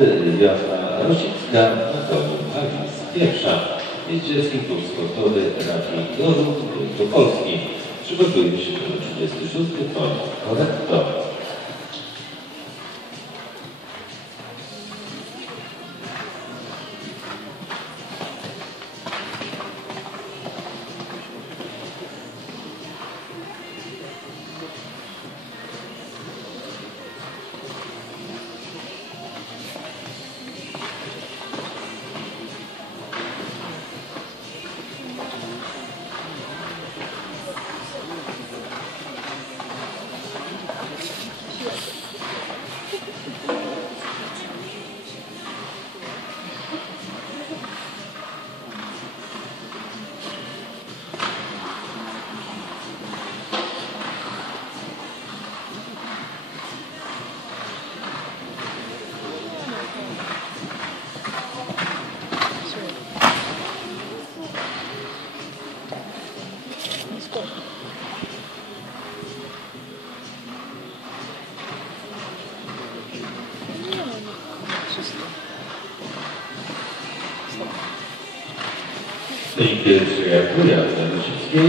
Józefa Rosicka na domu Agnes Pierwsza jest dzieckiem polskotowy raczej do Polski. Przygotujmy się do 36. tom korektor. W tej pierwszej Julia Rosickiej